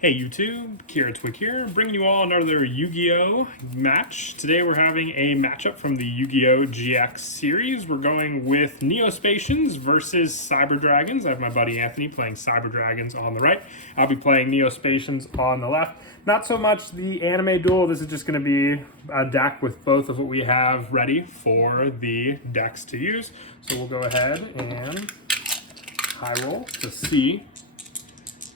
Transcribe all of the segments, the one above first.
Hey YouTube, Kira Twig here, bringing you all another Yu-Gi-Oh match. Today we're having a matchup from the Yu-Gi-Oh GX series. We're going with Spacians versus Cyber Dragons. I have my buddy Anthony playing Cyber Dragons on the right. I'll be playing Spacians on the left. Not so much the anime duel, this is just going to be a deck with both of what we have ready for the decks to use. So we'll go ahead and high roll to see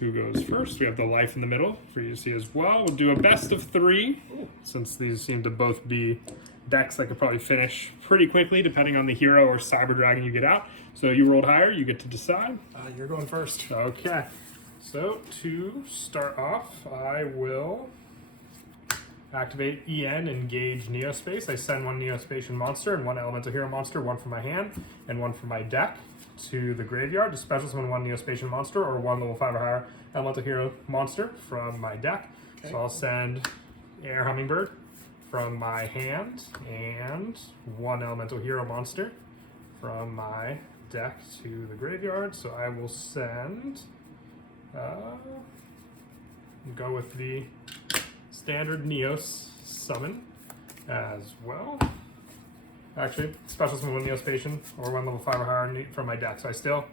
who goes first. We have the life in the middle for you to see as well. We'll do a best of three, since these seem to both be decks that could probably finish pretty quickly depending on the hero or cyber dragon you get out. So you rolled higher, you get to decide. You're going first. Okay, so to start off, I will activate EN, engage Neospace. I send one Neospatian monster and one elemental hero monster, one from my hand and one from my deck, to the graveyard to special summon one Neospatian monster or one level 5 or higher elemental hero monster from my deck. Okay. So I'll send Air Hummingbird from my hand and one elemental hero monster from my deck to the graveyard. So I will send, go with the standard Neos summon as well. Actually, special summon one Neospatian or one level 5 or higher from my deck. So I still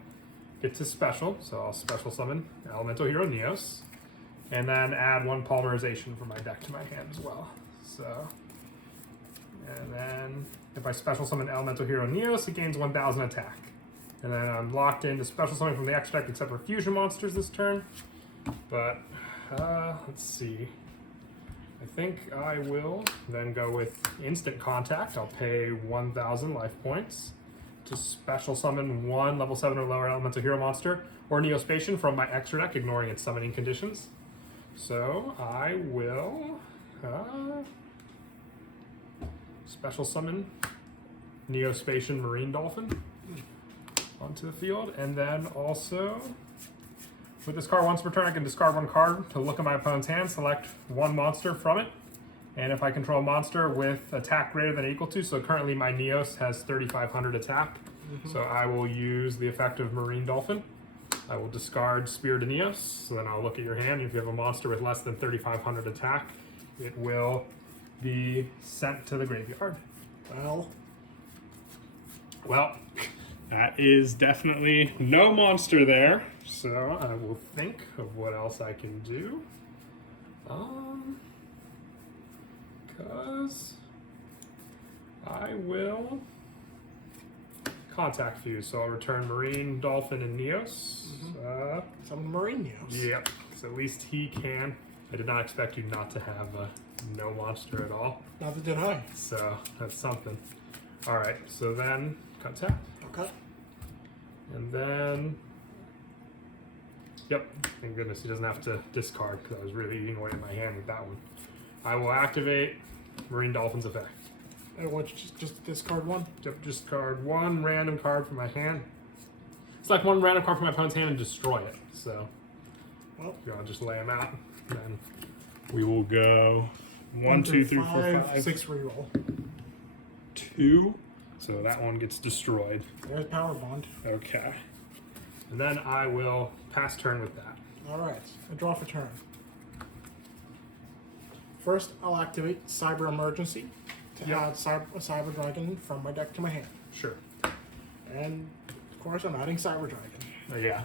get to special. So I'll special summon Elemental Hero Neos. And then add one Polymerization from my deck to my hand as well. So, and then if I special summon Elemental Hero Neos, it gains 1000 attack. And then I'm locked into special summon from the extra deck except for fusion monsters this turn. But, let's see. I think I will then go with Instant Contact. I'll pay 1,000 life points to special summon one level 7 or lower elemental hero monster or Neospatian from my extra deck, ignoring its summoning conditions. So I will special summon Neospatian Marine Dolphin onto the field, and then also with this card, once per turn, I can discard one card to look at my opponent's hand, select one monster from it, and if I control a monster with attack greater than or equal to, so currently my Neos has 3,500 attack, so I will use the effect of Marine Dolphin. I will discard Spirit of Neos, so then I'll look at your hand. If you have a monster with less than 3,500 attack, it will be sent to the graveyard. Well, that is definitely no monster there. So I will think of what else I can do. Because I will contact Fuse. So I'll return Marine, Dolphin, and Neos. Summon Marine Neos. Yep, so at least he can. I did not expect you not to have no monster at all. Neither did I. So that's something. Alright, so then contact. Okay. And then, yep, thank goodness he doesn't have to discard because I was really eating away at my hand with that one. I will activate Marine Dolphin's effect. And what, just discard one? Yep, discard one random card from my hand. Select one random card from my opponent's hand and destroy it. So, well, I'll just lay them out. Then we will go 1, 2, 3, 4, 5, 6 reroll. 2. So that one gets destroyed. There's Power Bond. Okay. And then I will pass turn with that. Alright, I draw for turn. First, I'll activate Cyber Emergency to add a Cyber Dragon from my deck to my hand. Sure. And, of course, I'm adding Cyber Dragon. Yeah.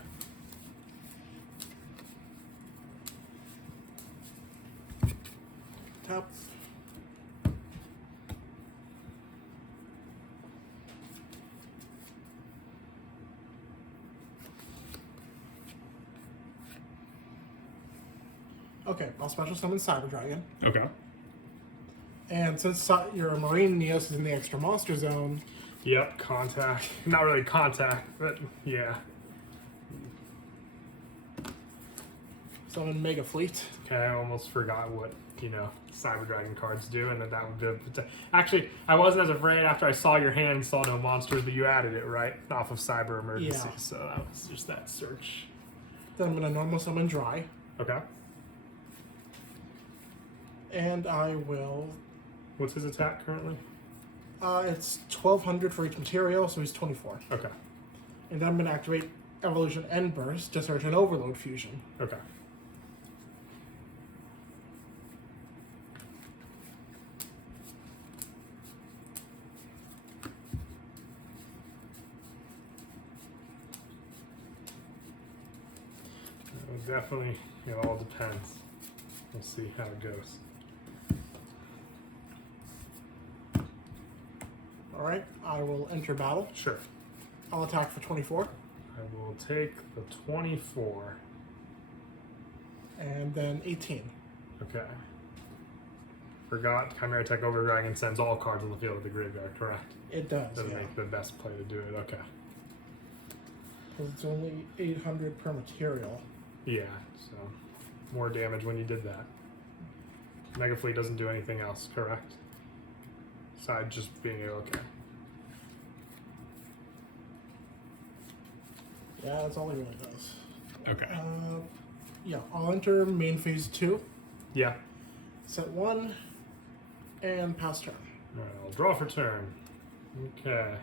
Tap. Okay, I'll special summon Cyber Dragon. Okay. And since your Marine Neos is in the extra monster zone... Yep, contact. Not really contact, but yeah. Summon Mega Fleet. Okay, I almost forgot what, Cyber Dragon cards do, and that would be... Actually, I wasn't as afraid after I saw your hand and saw no monsters, but you added it, right? Off of Cyber Emergency, yeah. So that was just that search. Then I'm going to normal summon Dry. Okay. And I will... What's his attack currently? It's 1,200 for each material, so he's 24. Okay. And then I'm going to activate Evolution End Burst to search an Overload Fusion. Okay. definitely, it all depends. We'll see how it goes. All right, I will enter battle. Sure. I'll attack for 24. I will take the 24. And then 18. Okay. Forgot Chimera Tech Overdragon sends all cards on the field with the graveyard, correct? It does, Doesn't yeah. make the best play to do it, okay. Because it's only 800 per material. Yeah, so more damage when you did that. Mega Fleet doesn't do anything else, correct? Besides just being okay. Yeah, that's all it really does. Okay. Yeah, I'll enter main phase 2. Yeah. Set 1. And pass turn. Alright, I'll draw for turn. Okay.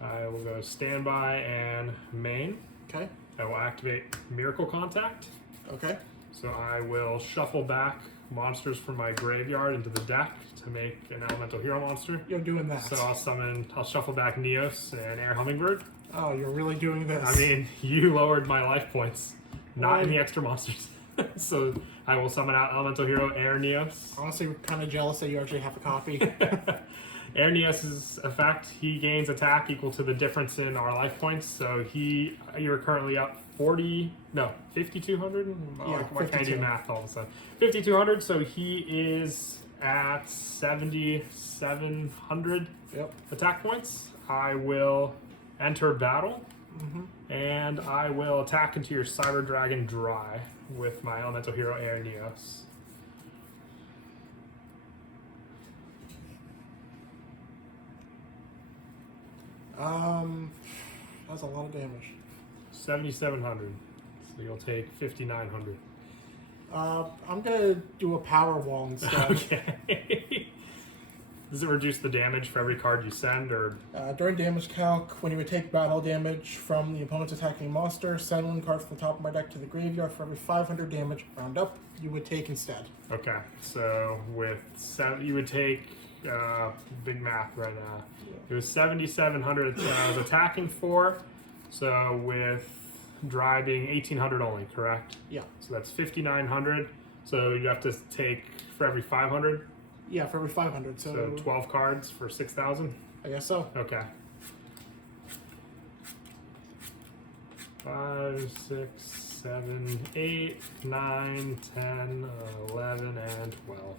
I will go standby and main. Okay. I will activate Miracle Contact. Okay. So I will shuffle back monsters from my graveyard into the deck to make an elemental hero monster. You're doing that. So I'll shuffle back Neos and Air Hummingbird. Oh, you're really doing this. I mean, you lowered my life points, not in Why? the extra monsters. So I will summon out elemental hero Air Neos. Honestly, we're kind of jealous that you actually have a copy. Air Neos' effect, he gains attack equal to the difference in our life points. So you're currently up 5,200? Yeah, Why can't I do 52. math all of a sudden? 5,200, so he is at 7,700 Yep. attack points. I will enter battle, and I will attack into your Cyber Dragon Dry with my elemental hero Air Neos. That's a lot of damage. 7,700. So you'll take 5,900. I'm gonna do a power wall instead. Okay. Does it reduce the damage for every card you send, or? During damage calc, when you would take battle damage from the opponent's attacking monster, send one card from the top of my deck to the graveyard. For every 500 damage, round up, you would take instead. Okay, so with you would take big math right now. It was 7,700 that I was attacking for. So with dry being 1,800 only, correct? Yeah. So that's 5,900. So you have to take for every 500. Yeah, for every 500. So 12 cards for 6,000. I guess so. Okay. 5, 6, 7, 8, 9, 10, 11, and 12.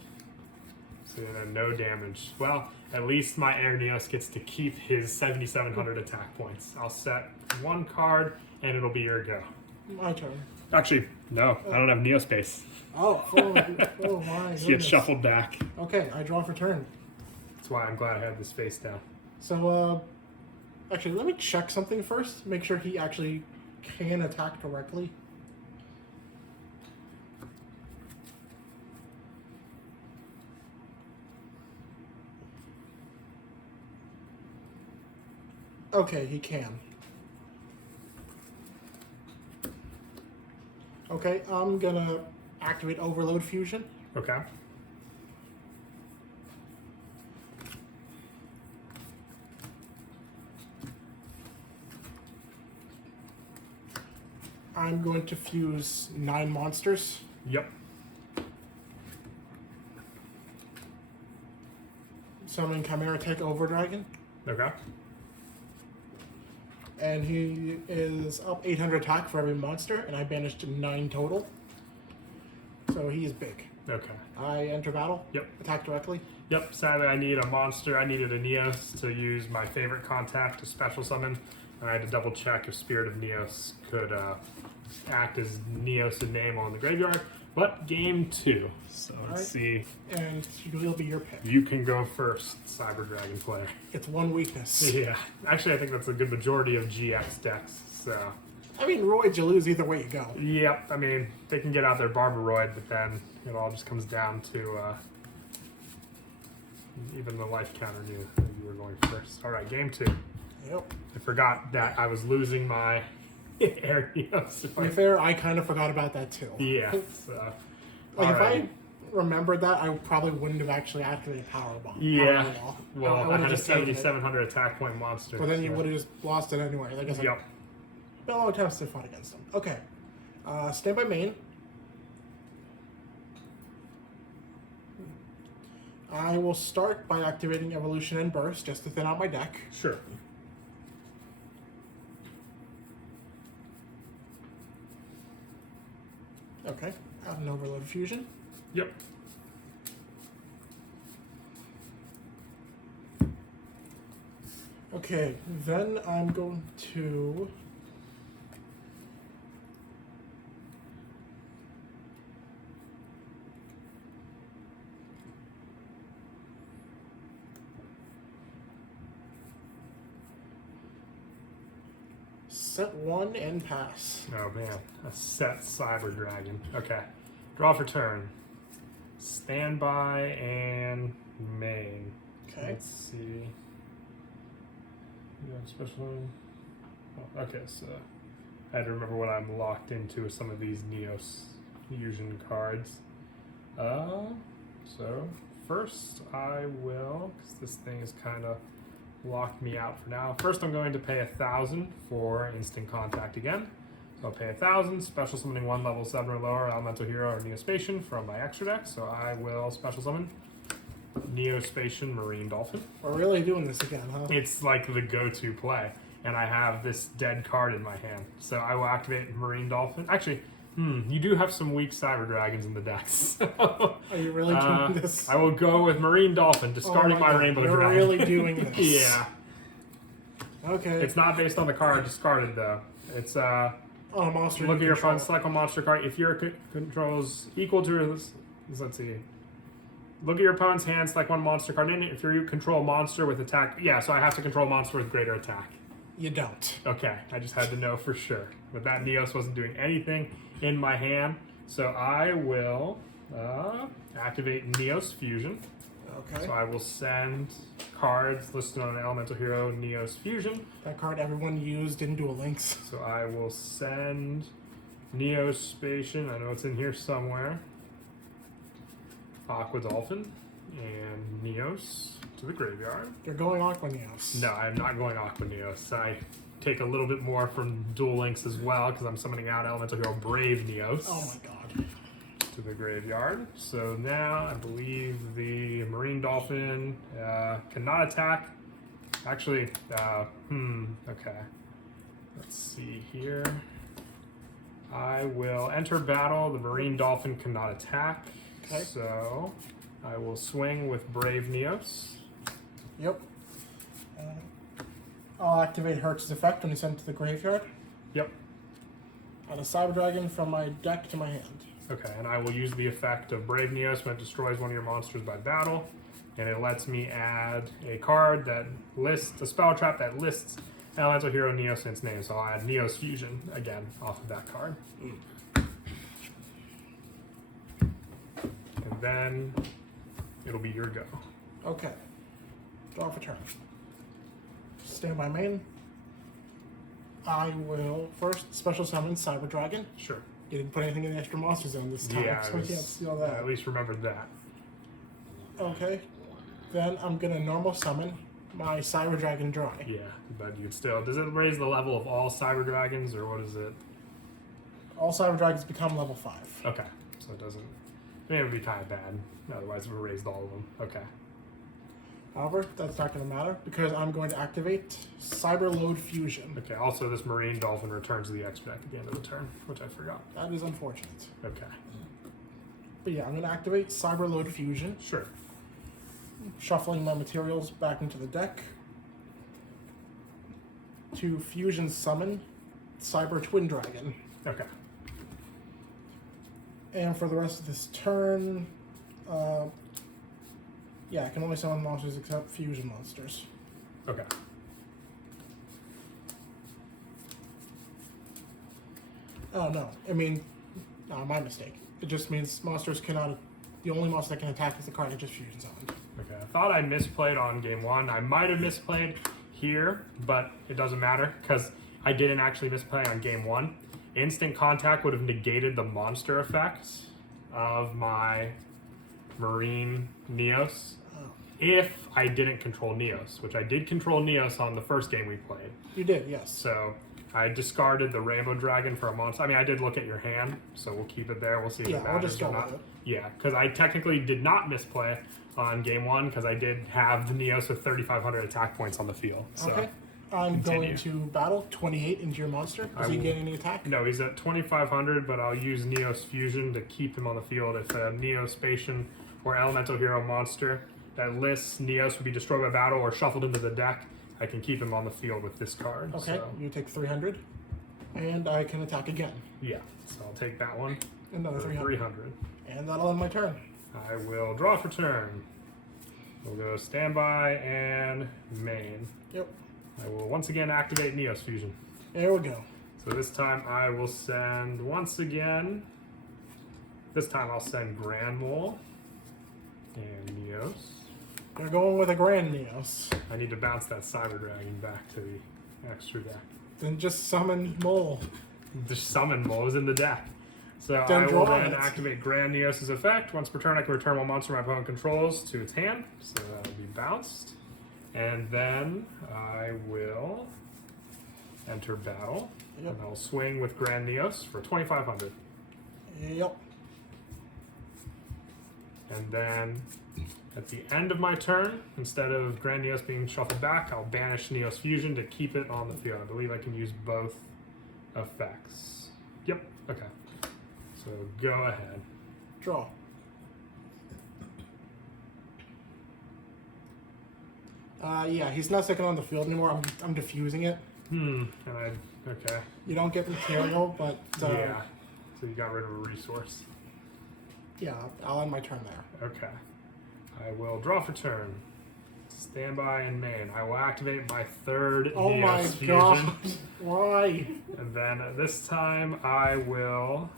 So no damage. Well, at least my Air Neos gets to keep his 7,700 attack points. I'll set one card, and it'll be your go. My turn. Actually, no, I don't have Neo space. Oh, oh my goodness. She gets shuffled back. Okay, I draw for turn. That's why I'm glad I had this face down. So, actually, let me check something first. Make sure he actually can attack directly. Okay, he can. Okay, I'm gonna activate Overload Fusion. Okay. I'm going to fuse 9 monsters. Yep. Summoning Chimera Tech Overdragon. Okay. And he is up 800 attack for every monster, and I banished 9 total. So he is big. Okay. I enter battle. Yep. Attack directly. Yep, sadly I need a monster. I needed a Neos to use my favorite contact to special summon. I had to double check if Spirit of Neos could act as Neos in name on the graveyard. But game 2. So let's see. And he'll be your pick. You can go first, Cyber Dragon player. It's one weakness. Yeah. Actually, I think that's a good majority of GX decks. So. I mean, Roids, you lose either way you go. Yep. I mean, they can get out their Barbaroid, but then it all just comes down to even the life counter knew that you were going first. All right, game 2. Yep. I forgot that I was losing my Air Neos. To be fair, I kind of forgot about that too. Yeah. So, Like, if alright. I remembered that, I probably wouldn't have actually activated Power Bomb. Yeah. Power Wall. Well, I would've had a just taken it. 7,700 attack point monster. But then you so- would have just lost it anyway. Like I said, Yep. Bello attempts to fight against him. Okay. Stand by main. I will start by activating Evolution and Burst just to thin out my deck. Sure. Okay, add an Overload Fusion. Yep. Okay, then I'm going to set one and pass. Oh man, a set Cyber Dragon. Okay. Draw for turn. Standby and main. Okay. Let's see. You have special. Oh, okay, so I had to remember what I'm locked into with some of these Neos fusion cards. So first I will, because this thing is kind of locked me out for now. First, I'm going to pay 1,000 for instant contact again. So I'll pay 1,000, special summoning 1 level 7 or lower elemental hero or Neo-Spacian from my extra deck. So I will special summon Neo-Spacian Marine Dolphin. We're really doing this again, huh? It's like the go-to play, and I have this dead card in my hand. So I will activate Marine Dolphin. Actually, you do have some weak Cyber Dragons in the decks. Are you really doing this? I will go with Marine Dolphin, discarding my God, Rainbow you're Dragon. really doing this. Yeah. Okay. It's not based on the card discarded, though. It's, on a monster. look at you your control. phone, select a monster card. If your controls equal to, let's see. Look at your opponent's hand, select one monster card in it. If you control a monster with attack, yeah, so I have to control a monster with greater attack. You don't. Okay, I just had to know for sure. But that Neos wasn't doing anything in my hand. So I will activate Neos Fusion. Okay. So I will send cards listed on an elemental hero Neos Fusion. That card everyone used in Duel Links. So I will send Neo-Spacian, I know it's in here somewhere, Aqua Dolphin, and Neos to the graveyard. You're going Aqua Neos. No, I'm not going Aqua Neos. I take a little bit more from Duel Links as well, because I'm summoning out elemental hero Brave Neos. Oh my god. To the graveyard. So now I believe the Marine Dolphin cannot attack. Actually, okay. Let's see here. I will enter battle. The Marine Dolphin cannot attack. Okay. So I will swing with Brave Neos. Yep. I'll activate Hertz's effect when you send it to the graveyard. Yep. Add a Cyber Dragon from my deck to my hand. Okay, and I will use the effect of Brave Neos when it destroys one of your monsters by battle. And it lets me add a card that lists, a spell trap that lists elemental hero Neos in its name. So I'll add Neos Fusion again off of that card. And then it'll be your go. Okay. Draw for turn. Stand by main. I will first special summon Cyber Dragon. Sure. You didn't put anything in the extra monster zone this time, Yeah, so I can't steal that. at least remembered that. Okay. Then I'm gonna normal summon my Cyber Dragon dry. Yeah, but you'd still. Does it raise the level of all Cyber Dragons, or what is it? All Cyber Dragons become level 5. Okay, so it doesn't. It would be kind of bad. Otherwise, it would have raised all of them. Okay. However, that's not going to matter because I'm going to activate Cyber Load Fusion. Okay, also this Marine Dolphin returns to the extra deck at the end of the turn, which I forgot. That is unfortunate. Okay. But yeah, I'm going to activate Cyber Load Fusion, Sure. shuffling my materials back into the deck to Fusion Summon Cyber Twin Dragon. Okay. And for the rest of this turn, yeah, I can only summon monsters except fusion monsters. Okay. Oh, no. I mean, no, my mistake. It just means monsters cannot... The only monster that can attack is the card that just fusion summoned. Okay. I thought I misplayed on game one. I might have misplayed here, but it doesn't matter because I didn't actually misplay on game one. Instant contact would have negated the monster effects of my Marine Neos if I didn't control Neos, which I did control Neos on the first game we played. You did, yes. So I discarded the Rainbow Dragon for a monster. I mean, I did look at your hand, so we'll keep it there. We'll see if Yeah, it I'll matters just or go not. with it. Yeah, because I technically did not misplay on game 1 because I did have the Neos with 3,500 attack points on the field. So. Okay. I'm Continue. going to battle 28 into your monster. Does he get any attack? No, he's at 2,500, but I'll use Neos Fusion to keep him on the field. If a Neo Spacian or Elemental Hero monster that lists Neos would be destroyed by battle or shuffled into the deck, I can keep him on the field with this card. Okay, So, you take 300, and I can attack again. yeah, so I'll take that one. Another For 300. 300. And that'll end my turn. I will draw for turn. We'll go standby and main. Yep. I will once again activate Neos Fusion. There we go. So this time I will send once again. This time I'll send Grand Mole and Neos. They're going with a Grand Neos. I need to bounce that Cyber Dragon back to the extra deck. Then just summon Mole. The summon Mole is in the deck. So Then I will draw then it. activate Grand Neos' effect. Once per turn, I can return one monster my opponent controls to its hand. So that'll be bounced. And then I will enter battle. Yep. And I'll swing with Grand Neos for 2,500. Yep. And then at the end of my turn, instead of Grand Neos being shuffled back, I'll banish Neos Fusion to keep it on the field. I believe I can use both effects. Yep, okay. So go ahead. Draw. Yeah, he's not sticking on the field anymore. I'm diffusing it. Okay. You don't get material, but Yeah. So you got rid of a resource. yeah, I'll end my turn there. Okay. I will draw for turn. Standby and main. I will activate my third Oh Neos my Fusion. god! Why? And then this time I will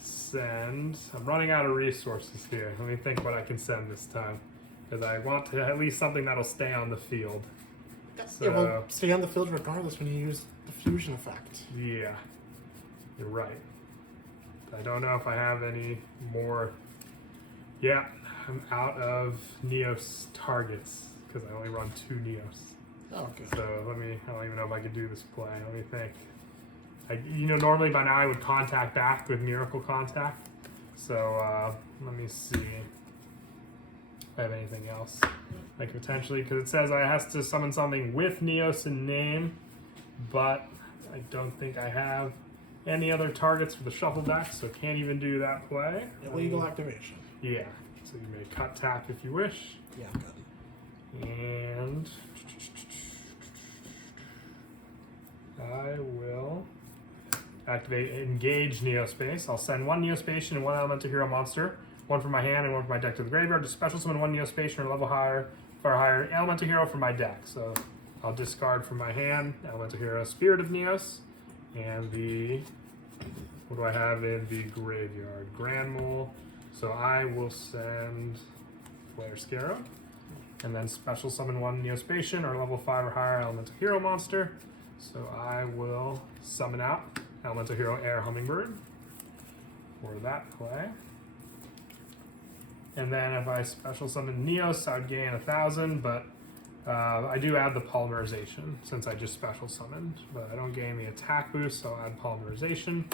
send. I'm running out of resources here. Let me think what I can send this time. Because I want to at least something that'll stay on the field. So, It will stay on the field regardless when you use the fusion effect. yeah. You're right. I don't know if I have any more. Yeah, I'm out of Neos targets because I only run 2 Neos. Oh, good. So I don't even know if I could do this play. Let me think. Normally by now I would contact back with Miracle Contact. So let me see if I have anything else. Like potentially, because it says I has to summon something with Neos in name, but I don't think I have any other targets for the shuffle deck, so can't even do that play. Illegal activation. Yeah, so you may cut tap if you wish. Yeah, good. And I will activate Engage Neospace. I'll send 1 Neospatian and 1 Elemental Hero monster, 1 from my hand and 1 from my deck to the graveyard. To special summon 1 Neospatian or level higher for a higher Elemental Hero from my deck. So I'll discard from my hand Elemental Hero Spirit of Neos and the. What do I have in the graveyard? Grand Mole. So I will send Flare Scarab. And then special summon 1 Neospatian or level 5 or higher Elemental Hero monster. So I will summon out Elemental Hero Air Hummingbird for that play. And then if I special summon Neos, I would gain 1,000, but I do add the polymerization since I just special summoned. But I don't gain the attack boost, so I'll add polymerization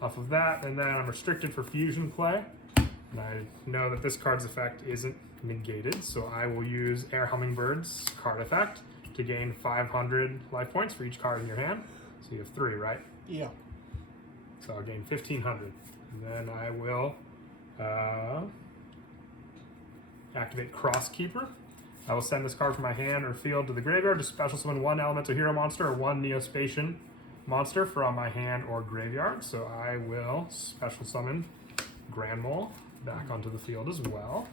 off of that. And then I'm restricted for fusion play. And I know that this card's effect isn't negated, so I will use Air Hummingbird's card effect to gain 500 life points for each card in your hand. So you have 3, right? Yeah. So I'll gain 1,500. And then I will activate Crosskeeper. I will send this card from my hand or field to the graveyard to special summon 1 Elemental Hero monster or 1 Neospatian monster from my hand or graveyard. So I will special summon Grand Mole back onto the field as well.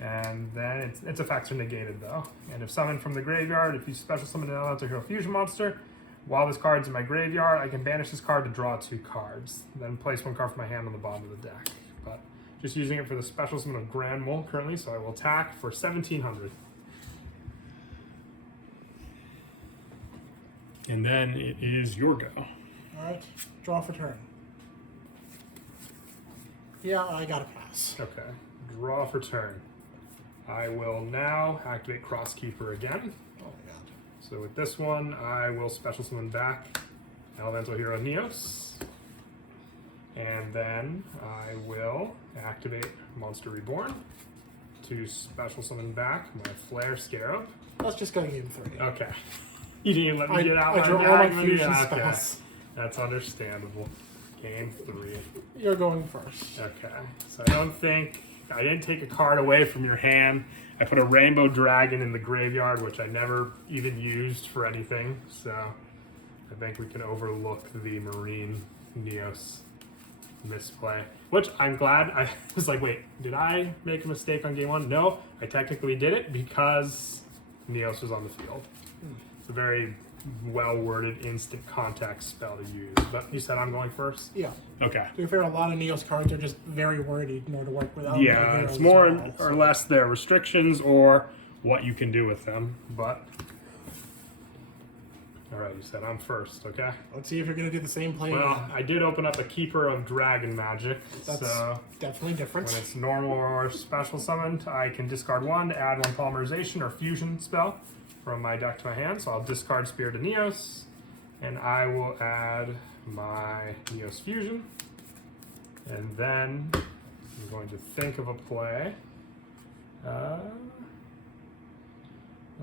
And then its effects are negated though. And if summoned from the graveyard, if you special summon an Elemental Hero Fusion monster, while this card's in my graveyard, I can banish this card to draw 2 cards. Then place 1 card from my hand on the bottom of the deck. But just using it for the special summon of Grand Mole currently, so I will attack for 1,700. And then it is your go. Alright, draw for turn. Yeah, I got a pass. Okay, draw for turn. I will now activate Crosskeeper again. Oh my god. So with this one, I will special summon back Elemental Hero Neos. And then I will activate Monster Reborn to special summon back my Flare Scarab. Let's just go game 3. Okay. You didn't even let me get out I my drew all my diagonal. fusion Okay. spells. That's understandable. Game 3. You're going first. Okay. So I didn't take a card away from your hand. I put a Rainbow Dragon in the graveyard, which I never even used for anything. So I think we can overlook the Marine Neos misplay. Which I'm glad. I was like, wait, did I make a mistake on game 1? No, I technically did it because Neos was on the field. It's a very well-worded instant contact spell to use. But you said I'm going first? Yeah. Okay. To be fair, a lot of Neos cards are just very wordy in order to work with. Yeah, it's more or less their restrictions or what you can do with them. But all right, you said I'm first. Okay. Let's see if you're gonna do the same play. Well, I did open up a Keeper of Dragon Magic. That's so definitely different. when it's normal or special summoned, I can discard 1 to add 1 polymerization or fusion spell from my deck to my hand. So I'll discard Spirit of Neos, and I will add my Neos Fusion. And then I'm going to think of a play.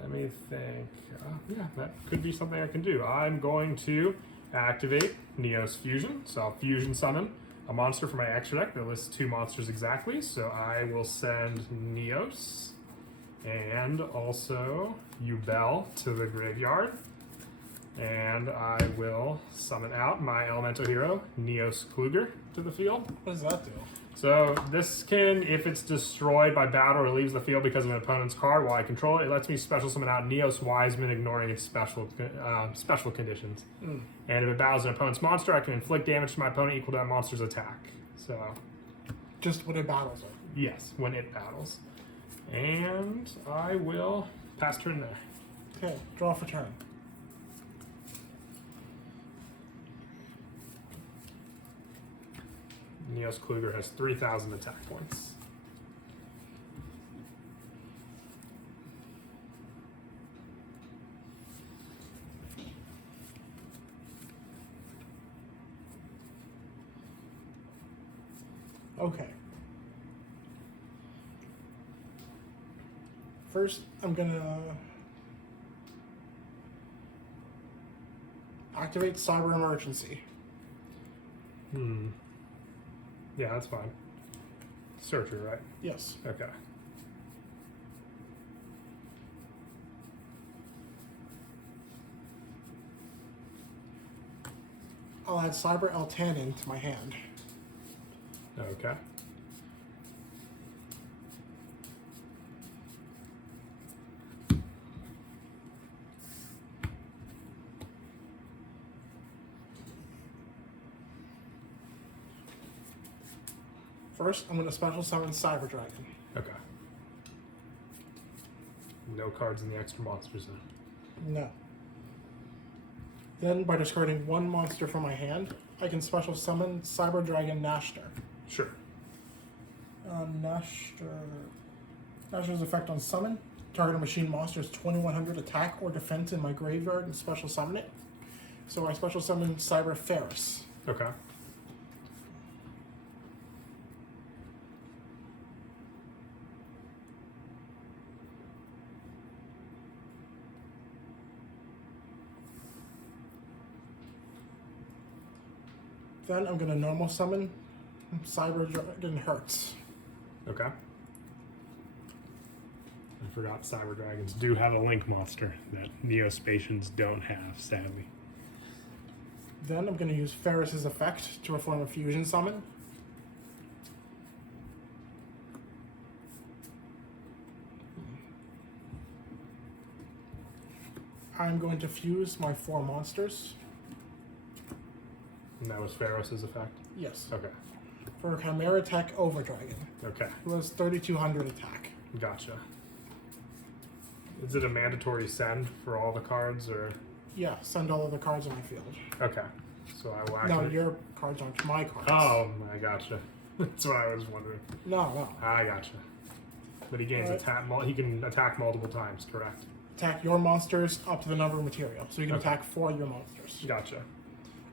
Let me think. Yeah, that could be something I can do. I'm going to activate Neos Fusion. So I'll fusion summon a monster from my extra deck that lists 2 monsters exactly. So I will send Neos and also Yubel to the graveyard. And I will summon out my elemental hero, Neos Kluger, to the field. What does that do? So this can, if it's destroyed by battle or leaves the field because of an opponent's card while I control it, it lets me special summon out Neos Wiseman, ignoring its special conditions. And if it battles an opponent's monster, I can inflict damage to my opponent equal to that monster's attack. So Just when it battles it. yes, when it battles. And I will pass turn there. Okay, draw for turn. Neos Kluger has 3,000 attack points. Okay. First, I'm gonna activate Cyber Emergency. Yeah, that's fine. Searcher, right? Yes. Okay. I'll add Cyber Eltanin to my hand. Okay. First, I'm gonna special summon Cyber Dragon. Okay. No cards in the extra monsters then. No. Then, by discarding 1 monster from my hand, I can special summon Cyber Dragon Nashter. Sure. Nashter's effect on summon. Target machine monster is 2100 attack or defense in my graveyard and special summon it. So I special summon Cyber Ferris. Okay. Then I'm gonna normal summon Cyber Dragon Hertz. Okay. I forgot Cyber Dragons do have a link monster that Spacians don't have, sadly. Then I'm gonna use Ferris's effect to perform a fusion summon. I'm going to fuse my 4 monsters. And that was Pharaoh's effect? Yes. Okay. For Chimera Tech Overdragon, Okay. who has 3200 attack. Gotcha. Is it a mandatory send for all the cards, or? Yeah, send all of the cards on my field. Okay. So I will No, actually... your cards aren't my cards. Oh, I gotcha. That's what I was wondering. No. I gotcha. But he gains Alright. attack. He can attack multiple times, correct? attack your monsters up to the number of material. So you can Okay. attack 4 of your monsters. Gotcha.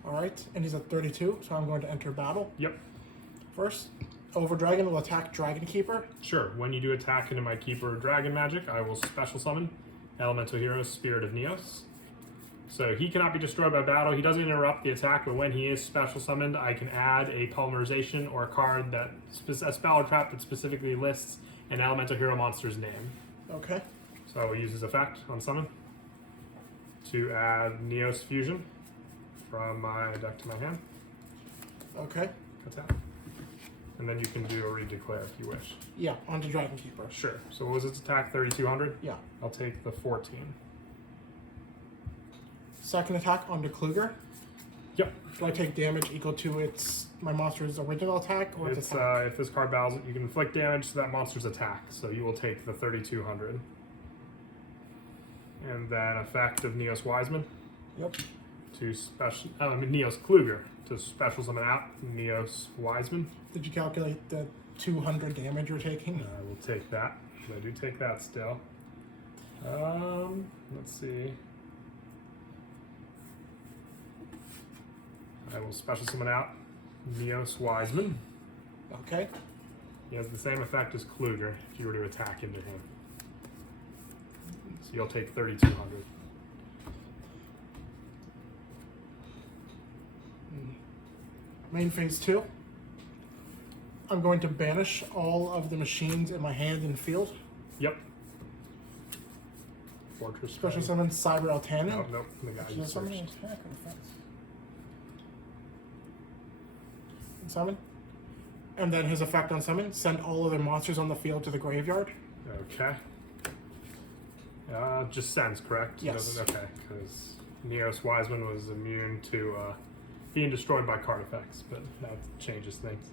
Alright, and he's at 32, so I'm going to enter battle. Yep. First, Overdragon will attack Dragon Keeper. Sure. When you do attack into my Keeper Dragon magic, I will special summon Elemental Hero Spirit of Neos. So he cannot be destroyed by battle. He doesn't interrupt the attack, but when he is special summoned, I can add a polymerization or a card that a spell or trap that specifically lists an Elemental Hero monster's name. Okay. So I will use his effect on summon to add Neos Fusion from my deck to my hand. Okay. Attack. And then you can do a redeclare if you wish. Yeah, onto Dragon Keeper. Sure. So what was its attack? 3,200? Yeah. I'll take the 14. Second attack onto Kluger. Yep. Do I take damage equal to my monster's original attack or its It's attack? if this card battles, you can inflict damage to that monster's attack. So you will take the 3,200. And then effect of Neos Wiseman Yep. to special. Neos Kluger to special summon out Neos Wiseman. Did you calculate the 200 damage you're taking? I will take that. I do take that still. Let's see. I will special summon out Neos Wiseman. Okay. He has the same effect as Kluger if you were to attack into him. So you'll take 3,200. Main phase 2. I'm going to banish all of the machines in my hand and field. Yep. Fortress. Special Dragon. summon Cyber Altanin. Oh, nope. The guy you Summon searched. attack or defense? And summon. And then his effect on summon, send all other monsters on the field to the graveyard. Okay. Just sends, correct? It Yes. doesn't- Okay, because Neos Wiseman was immune to being destroyed by card effects, but that changes things.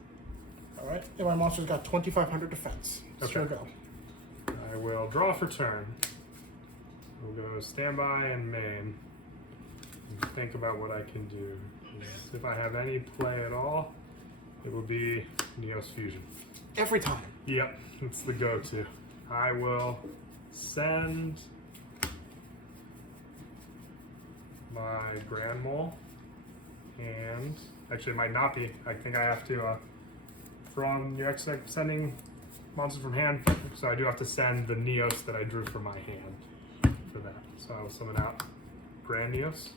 Alright. And my monster's got 2,500 defense. Okay. Sure go. I will draw for turn. We'll go standby and main. And think about what I can do. Yes, if I have any play at all, it will be Neos Fusion. Every time. Yep, it's the go-to. I will send my Grand Mole, and actually it might not be. I think I have to, from your extra sending monsters from hand, so I do have to send the Neos that I drew from my hand for that. So I will summon out Grand Neos,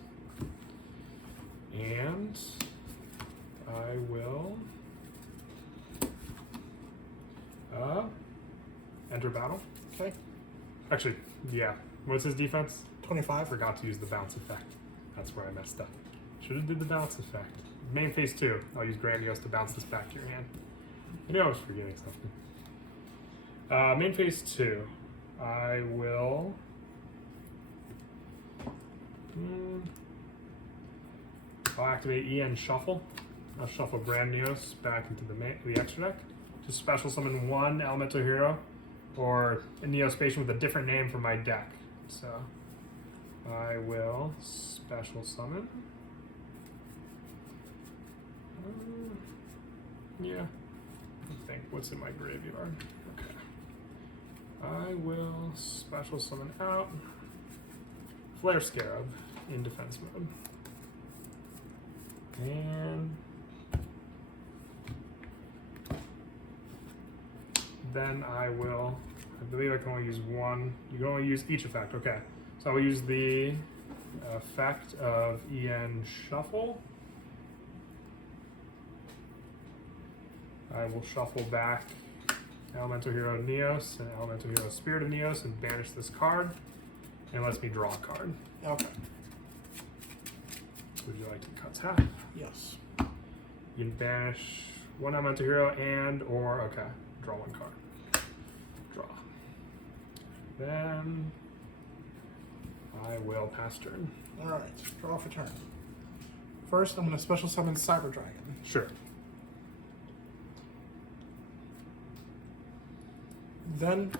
and I will enter battle. Okay. Actually, yeah. What's his defense? I 25. forgot to use the bounce effect. That's where I messed up. Should have did the bounce effect. Main phase 2. I'll use Grandiose to bounce this back to your hand. You know I was forgetting something. Main phase 2. I will... I'll activate EN Shuffle. I'll shuffle Grandiose back into the extra deck. To special summon one Elemental Hero or a Neo-Spacian with a different name from my deck. So I will special summon. Yeah. I think what's in my graveyard. Okay. I will special summon out Flare Scarab in defense mode. And then I will, I believe I can only use one. You can only use each effect, okay. So I will use the effect of EN Shuffle. I will shuffle back Elemental Hero Neos and Elemental Hero Spirit of Neos and banish this card. And it lets me draw a card. Okay. Would you like to cut half? Yes. You can banish one Elemental Hero and or, okay, draw one card. Draw. Then I will pass turn. Alright, draw for turn. First, I'm going to special summon Cyber Dragon. Sure. Then,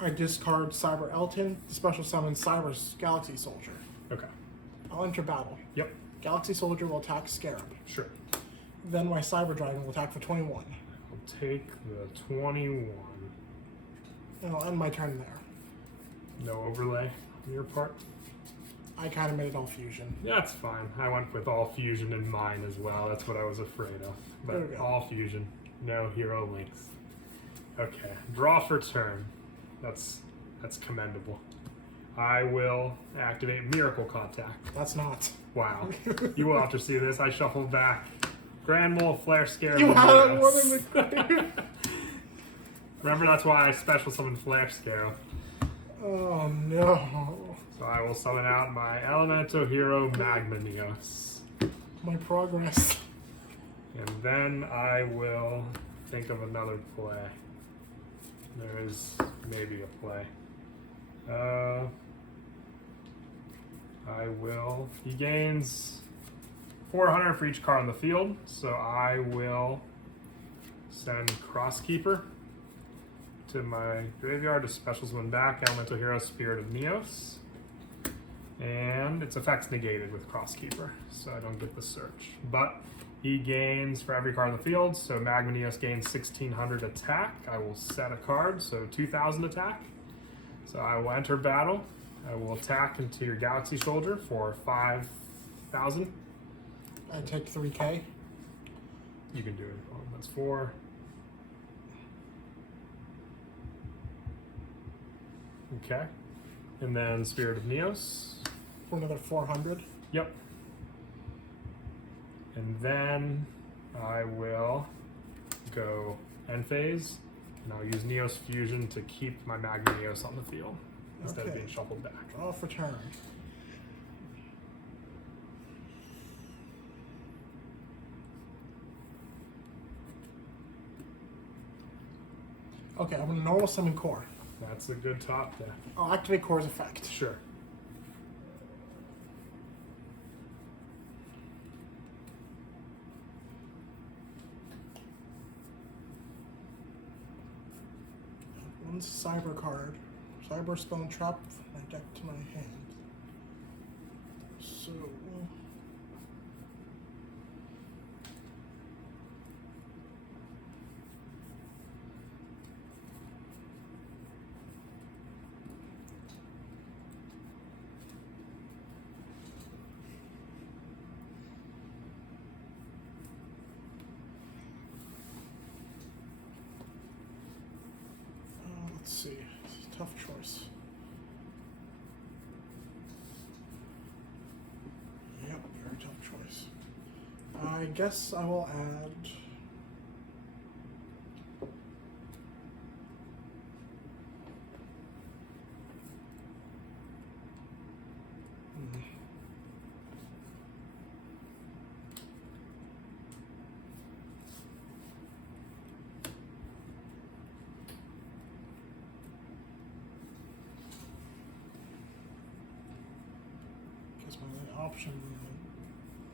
I discard Cyber Elton to special summon Cyber Galaxy Soldier. Okay. I'll enter battle. Yep. Galaxy Soldier will attack Scarab. Sure. Then my Cyber Dragon will attack for 21. I'll take the 21. And I'll end my turn there. No overlay. your part? I kind of made it all fusion. Yeah, that's fine. I went with all fusion in mine as well. That's what I was afraid of. There we But go. all fusion, no hero links. Okay, draw for turn. That's commendable. I will activate Miracle Contact. That's not. Wow. You will have to see this. I shuffled back Grand Mole, Flare Scare. You had it Neos. more than the grave. Remember, that's why I special summoned Flare Scare. Oh no. So I will summon out my Elemental Hero Magma Neos. My progress. And then I will think of another play. There is maybe a play. I will. He gains 400 for each card on the field, so I will send Crosskeeper to my graveyard to special summon back Elemental Hero Spirit of Neos. And its effect's negated with Crosskeeper, so I don't get the search. But he gains for every card on the field, so Magma Neos gains 1600 attack. I will set a card, so 2000 attack. So I will enter battle. I will attack into your Galaxy Soldier for 5000. I take 3K. You can do it. Oh, that's 4. Okay. And then Spirit of Neos. For another 400. Yep. And then I will go end phase, and I'll use Neos Fusion to keep my Magma Neos on the field instead of Okay. being shuffled back. Draw for turn. Okay, I'm gonna normal summon core. That's a good top deck. I'll activate core's effect. Sure. One cyber card. Cyber spell and trap from my deck to my hand. So let's see. It's a tough choice. Yep, very tough choice. I guess I will add. Guess my option.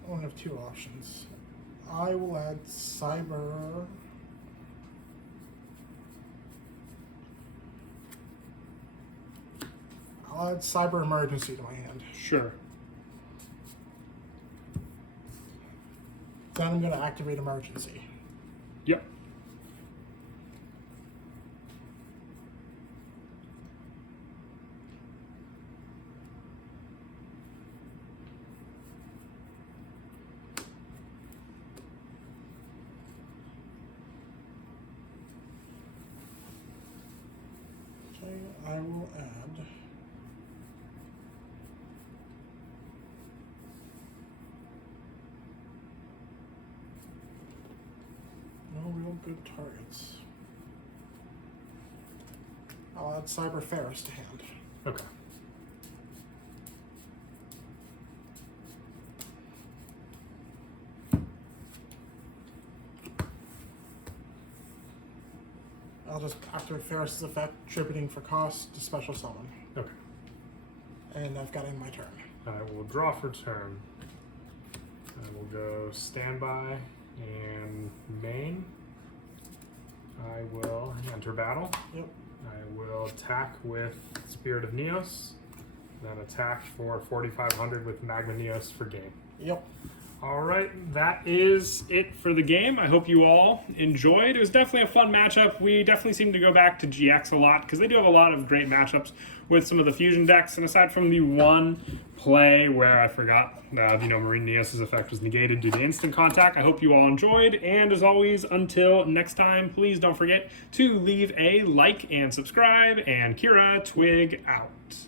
One of two options. I will add cyber. I'll add cyber emergency to my hand. Sure. Then I'm going to activate emergency. Yep. Okay, I will add. No real good targets. I'll add Cyber Ferris to hand. Okay. I'll just activate Ferris's effect, tributing for cost to special summon. Okay. And I've got in my turn. I will draw for turn. I will go standby and main. I will enter battle. Yep. I will attack with Spirit of Neos. Then attack for 4500 with Magma Neos for game. Yep. All right, that is it for the game. I hope you all enjoyed. It was definitely a fun matchup. We definitely seem to go back to GX a lot because they do have a lot of great matchups with some of the fusion decks. And aside from the one play where I forgot, Marine Neos' effect was negated due to instant contact, I hope you all enjoyed. And as always, until next time, please don't forget to leave a like and subscribe. And Kira, Twig out.